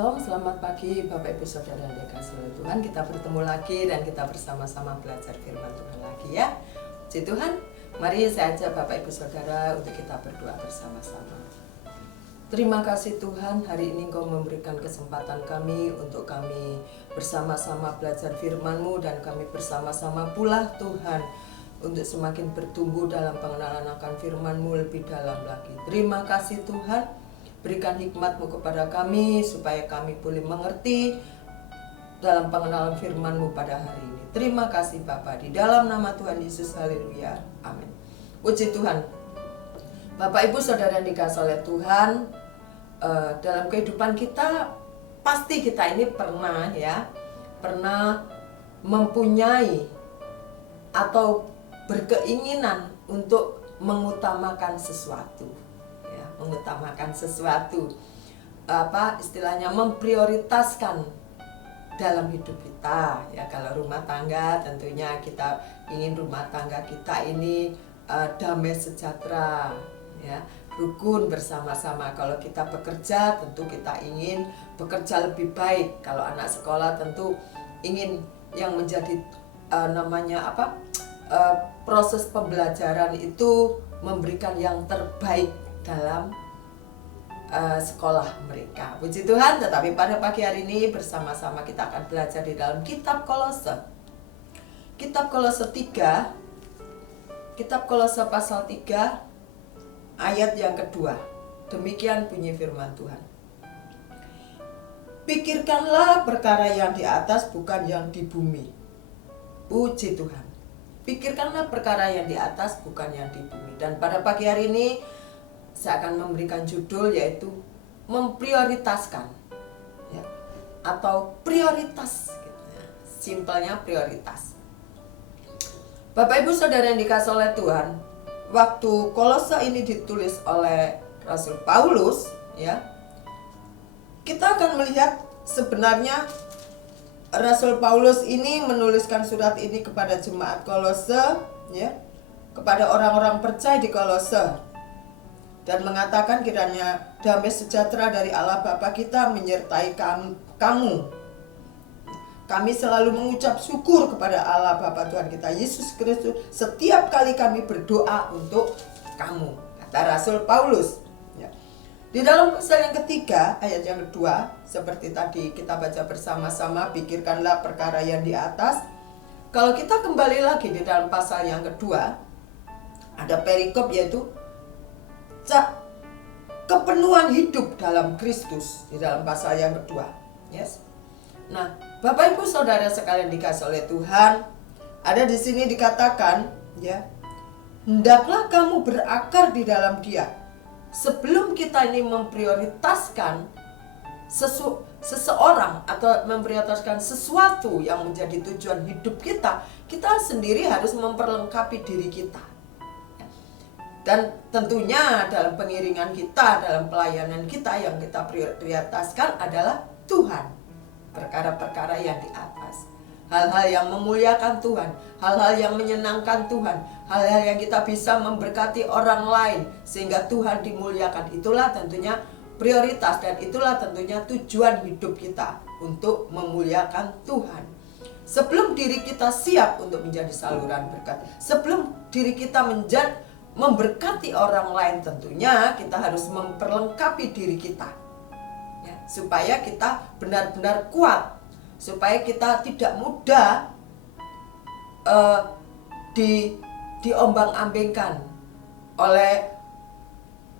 Shalom, selamat pagi Bapak Ibu Saudara yang dikasihi oleh Tuhan. Kita bertemu lagi dan kita bersama-sama belajar firman Tuhan lagi ya. Puji Tuhan, mari saya ajak Bapak Ibu Saudara untuk kita berdoa bersama-sama. Terima kasih Tuhan, hari ini Engkau memberikan kesempatan kami untuk kami bersama-sama belajar firman-Mu dan kami bersama-sama pula Tuhan untuk semakin bertumbuh dalam pengenalan akan firman-Mu lebih dalam lagi. Terima kasih Tuhan. Berikan hikmat-Mu kepada kami supaya kami boleh mengerti dalam pengenalan firman-Mu pada hari ini. Terima kasih Bapa, di dalam nama Tuhan Yesus, haleluya, amin. Puji Tuhan. Bapak Ibu Saudara yang dikasihi oleh Tuhan, dalam kehidupan kita pasti kita ini pernah mempunyai atau berkeinginan untuk mengutamakan sesuatu. Istilahnya memprioritaskan dalam hidup kita ya. Kalau rumah tangga tentunya kita ingin rumah tangga kita ini damai sejahtera ya, rukun bersama-sama. Kalau kita bekerja tentu kita ingin bekerja lebih baik. Kalau anak sekolah tentu ingin yang menjadi proses pembelajaran itu memberikan yang terbaik dalam sekolah mereka. Puji Tuhan. Tetapi pada pagi hari ini bersama-sama kita akan belajar di dalam kitab Kolose. Kitab Kolose 3, kitab Kolose pasal 3 ayat yang kedua. Demikian bunyi firman Tuhan. Pikirkanlah perkara yang di atas, bukan yang di bumi. Puji Tuhan. Pikirkanlah perkara yang di atas, bukan yang di bumi. Dan pada pagi hari ini saya akan memberikan judul yaitu memprioritaskan ya, atau prioritas gitu ya. Simpelnya prioritas. Bapak Ibu Saudara yang dikasihi oleh Tuhan, waktu Kolose ini ditulis oleh Rasul Paulus ya, kita akan melihat sebenarnya Rasul Paulus ini menuliskan surat ini kepada jemaat Kolose ya, kepada orang-orang percaya di Kolose, dan mengatakan kiranya damai sejahtera dari Allah Bapa kita menyertai kamu. Kami selalu mengucap syukur kepada Allah Bapa Tuhan kita Yesus Kristus setiap kali kami berdoa untuk kamu, kata Rasul Paulus ya. Di dalam pasal yang ketiga ayat yang kedua, seperti tadi kita baca bersama-sama, pikirkanlah perkara yang di atas. Kalau kita kembali lagi di dalam pasal yang kedua, ada perikop yaitu kepenuhan hidup dalam Kristus di dalam pasal yang kedua. Yes. Nah, Bapak Ibu Saudara sekalian dikasihi oleh Tuhan, ada di sini dikatakan ya, hendaklah kamu berakar di dalam Dia. Sebelum kita ini memprioritaskan seseorang atau memprioritaskan sesuatu yang menjadi tujuan hidup kita, kita sendiri harus memperlengkapi diri kita. Dan tentunya dalam pengiringan kita, dalam pelayanan kita, yang kita prioritaskan adalah Tuhan. Perkara-perkara yang di atas, hal-hal yang memuliakan Tuhan, hal-hal yang menyenangkan Tuhan, hal-hal yang kita bisa memberkati orang lain sehingga Tuhan dimuliakan. Itulah tentunya prioritas dan itulah tentunya tujuan hidup kita, untuk memuliakan Tuhan. Sebelum diri kita siap untuk menjadi saluran berkat, sebelum diri kita memberkati orang lain, tentunya kita harus memperlengkapi diri kita ya, supaya kita benar-benar kuat, supaya kita tidak mudah diombang-ambingkan oleh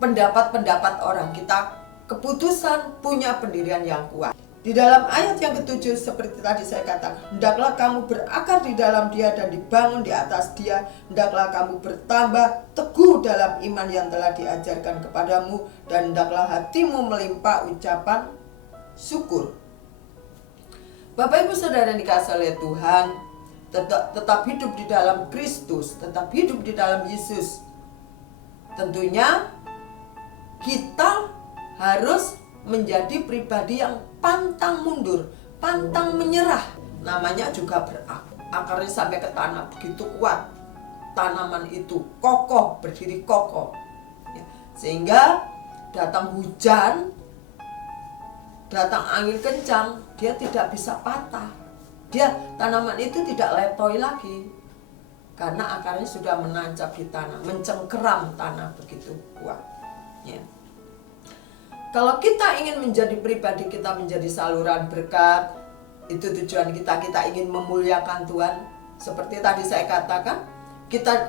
pendapat-pendapat orang. Kita keputusan punya pendirian yang kuat. Di dalam ayat yang ketujuh seperti tadi saya katakan, hendaklah kamu berakar di dalam Dia dan dibangun di atas Dia. Hendaklah kamu bertambah teguh dalam iman yang telah diajarkan kepadamu, dan hendaklah hatimu melimpah ucapan syukur. Bapak Ibu Saudara yang dikasihi oleh Tuhan, tetap hidup di dalam Kristus, tetap hidup di dalam Yesus. Tentunya kita harus menjadi pribadi yang pantang mundur, pantang menyerah. Namanya juga akarnya sampai ke tanah begitu kuat. Tanaman itu kokoh, berdiri kokoh ya. Sehingga datang hujan datang angin kencang, dia tidak bisa patah. Tanaman itu tidak letoi lagi. Karena akarnya sudah menancap di tanah, mencengkeram tanah begitu kuat. Ya. Kalau kita ingin menjadi pribadi kita menjadi saluran berkat, itu tujuan kita ingin memuliakan Tuhan. Seperti tadi saya katakan,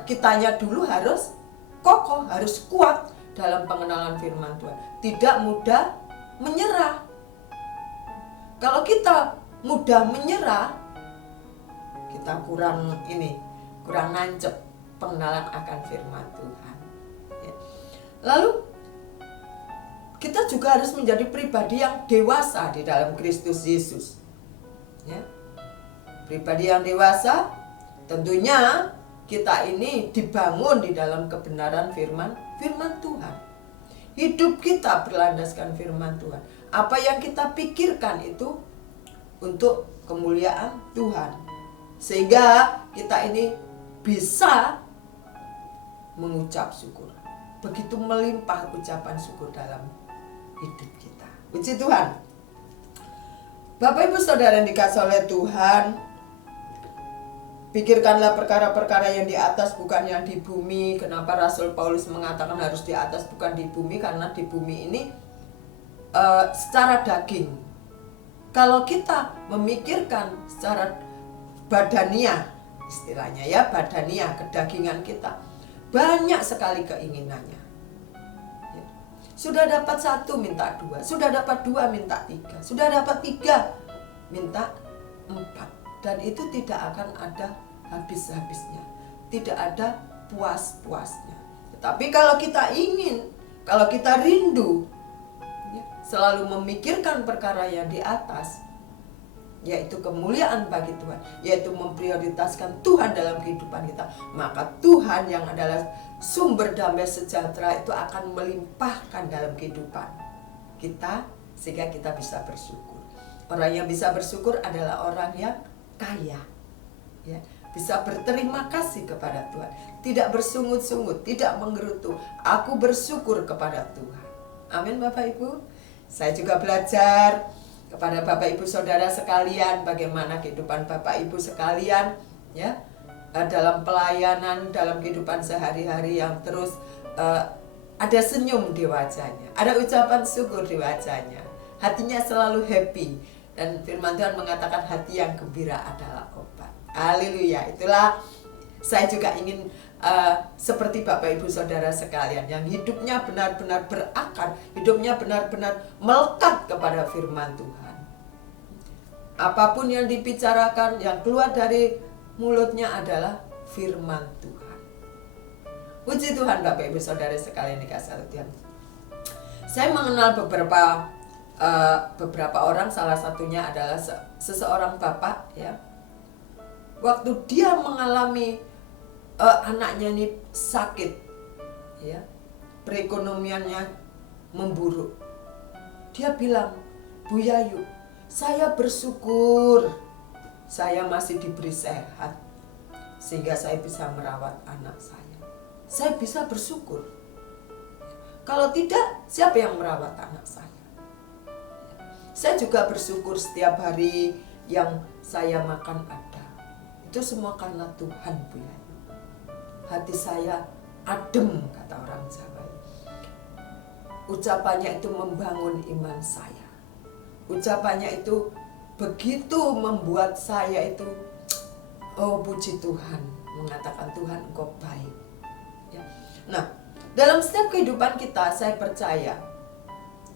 kitanya dulu harus kokoh, harus kuat dalam pengenalan firman Tuhan. Tidak mudah menyerah. Kalau kita mudah menyerah, kita kurang nancep pengenalan akan firman Tuhan. Ya. Lalu kita juga harus menjadi pribadi yang dewasa di dalam Kristus Yesus. Ya. Pribadi yang dewasa, tentunya kita ini dibangun di dalam kebenaran firman Tuhan. Hidup kita berlandaskan firman Tuhan. Apa yang kita pikirkan itu untuk kemuliaan Tuhan. Sehingga kita ini bisa mengucap syukur. Begitu melimpah ucapan syukur dalam hidup kita. Puji Tuhan. Bapak Ibu Saudara yang dikasihi oleh Tuhan, pikirkanlah perkara-perkara yang di atas bukan yang di bumi. Kenapa Rasul Paulus mengatakan harus di atas bukan di bumi? Karena di bumi ini secara daging. Kalau kita memikirkan secara badaniah, istilahnya ya, badaniah, kedagingan kita, banyak sekali keinginannya. Ya. Sudah dapat 1 minta 2, sudah dapat 2 minta 3, sudah dapat 3 minta 4. Dan itu tidak akan ada habis-habisnya, tidak ada puas-puasnya. Tetapi kalau kita rindu, ya, selalu memikirkan perkara yang di atas, yaitu kemuliaan bagi Tuhan, yaitu memprioritaskan Tuhan dalam kehidupan kita, maka Tuhan yang adalah sumber damai sejahtera itu akan melimpahkan dalam kehidupan kita, sehingga kita bisa bersyukur. Orang yang bisa bersyukur adalah orang yang kaya, ya, bisa berterima kasih kepada Tuhan, tidak bersungut-sungut, tidak menggerutu. Aku bersyukur kepada Tuhan. Amin Bapak Ibu. Saya juga belajar kepada Bapak Ibu Saudara sekalian, bagaimana kehidupan Bapak Ibu sekalian, ya, dalam pelayanan, dalam kehidupan sehari-hari yang terus ada senyum di wajahnya, ada ucapan syukur di wajahnya, hatinya selalu happy. Dan firman Tuhan mengatakan hati yang gembira adalah obat. Haleluya. Itulah saya juga ingin seperti Bapak Ibu Saudara sekalian, yang hidupnya benar-benar berakar, hidupnya benar-benar melekat kepada firman Tuhan. Apapun yang dibicarakan, yang keluar dari mulutnya adalah firman Tuhan. Puji Tuhan Bapak Ibu Saudara sekalian dikasihi Tuhan. Saya mengenal beberapa orang, salah satunya adalah seseorang bapak, ya. Waktu dia mengalami anaknya ini sakit, ya, perekonomiannya memburuk, dia bilang, Bu Yayu, saya bersyukur saya masih diberi sehat sehingga saya bisa merawat anak saya. Saya bisa bersyukur. Kalau tidak, siapa yang merawat anak saya? Saya juga bersyukur setiap hari yang saya makan ada. Itu semua karena Tuhan, Bu Yayu. Hati saya adem, kata orang Jawa. Ucapannya itu membangun iman saya. Ucapannya itu begitu membuat saya itu, oh puji Tuhan, mengatakan Tuhan Engkau baik. Ya. Nah, dalam setiap kehidupan kita, saya percaya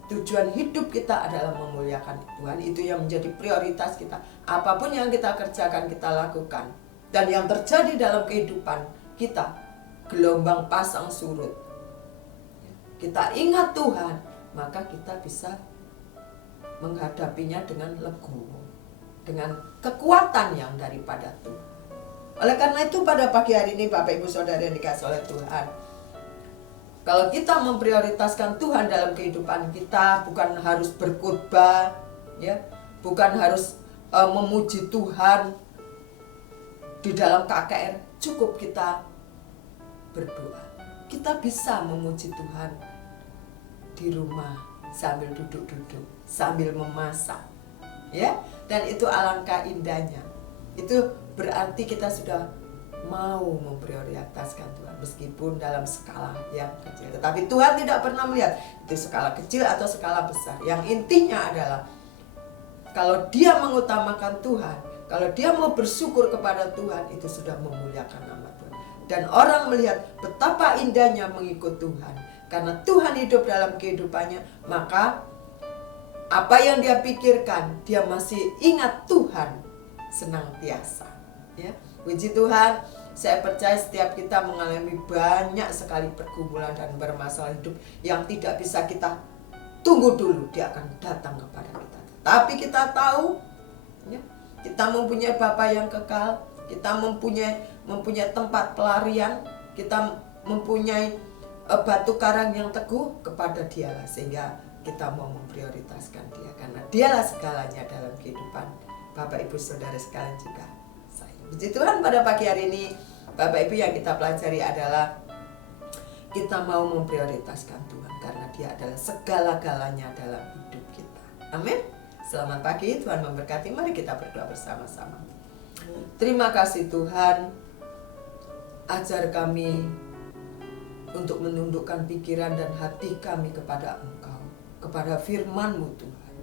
tujuan hidup kita adalah memuliakan Tuhan. Itu yang menjadi prioritas kita. Apapun yang kita kerjakan, kita lakukan. Dan yang terjadi dalam kehidupan kita, gelombang pasang surut, kita ingat Tuhan, maka kita bisa menghadapinya dengan legowo, dengan kekuatan yang daripada Tuhan. Oleh karena itu pada pagi hari ini Bapak Ibu Saudara yang dikasihi oleh Tuhan, kalau kita memprioritaskan Tuhan dalam kehidupan kita, bukan harus berkhotbah, ya, bukan harus memuji Tuhan di dalam KKR, cukup kita berdoa. Kita bisa memuji Tuhan di rumah sambil duduk-duduk, sambil memasak. Ya, dan itu alangkah indahnya. Itu berarti kita sudah mau memprioritaskan Tuhan meskipun dalam skala yang kecil. Tetapi Tuhan tidak pernah melihat itu skala kecil atau skala besar. Yang intinya adalah kalau dia mengutamakan Tuhan, kalau dia mau bersyukur kepada Tuhan, itu sudah memuliakan nama Tuhan. Dan orang melihat betapa indahnya mengikut Tuhan. Karena Tuhan hidup dalam kehidupannya, maka apa yang dia pikirkan, dia masih ingat Tuhan senantiasa. Ya, puji Tuhan, saya percaya setiap kita mengalami banyak sekali pergumulan dan bermasalah hidup yang tidak bisa kita tunggu dulu, dia akan datang kepada kita. Tapi kita tahu, ya, kita mempunyai Bapa yang kekal, kita mempunyai tempat pelarian, kita mempunyai batu karang yang teguh, kepada Dialah sehingga kita mau memprioritaskan Dia, karena Dialah segalanya dalam kehidupan Bapak Ibu Saudara sekalian juga saya. Puji Tuhan, pada pagi hari ini Bapak Ibu yang kita pelajari adalah kita mau memprioritaskan Tuhan karena Dia adalah segala-galanya dalam hidup kita. Amin. Selamat pagi, Tuhan memberkati. Mari kita berdoa bersama-sama. Terima kasih Tuhan, ajar kami untuk menundukkan pikiran dan hati kami kepada Engkau, kepada firman-Mu Tuhan,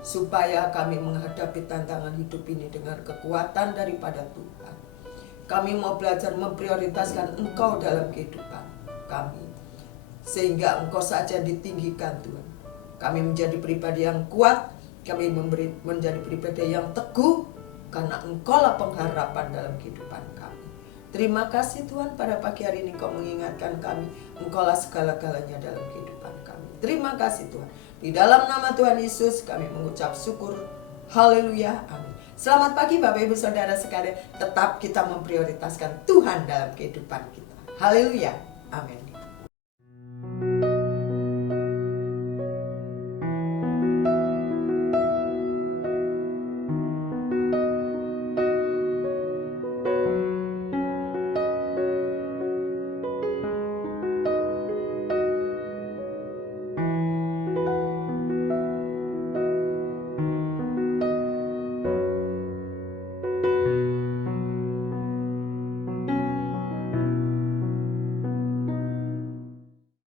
supaya kami menghadapi tantangan hidup ini dengan kekuatan daripada Tuhan. Kami mau belajar memprioritaskan Engkau dalam kehidupan kami, sehingga Engkau saja ditinggikan Tuhan. Kami menjadi pribadi yang kuat, kami menjadi pribadi yang teguh, karena Engkau-lah pengharapan dalam kehidupan kami. Terima kasih Tuhan, pada pagi hari ini Engkau mengingatkan kami, Engkau-lah segala-galanya dalam kehidupan kami. Terima kasih Tuhan. Di dalam nama Tuhan Yesus kami mengucap syukur. Haleluya. Amin. Selamat pagi Bapak Ibu Saudara sekalian. Tetap kita memprioritaskan Tuhan dalam kehidupan kita. Haleluya. Amin.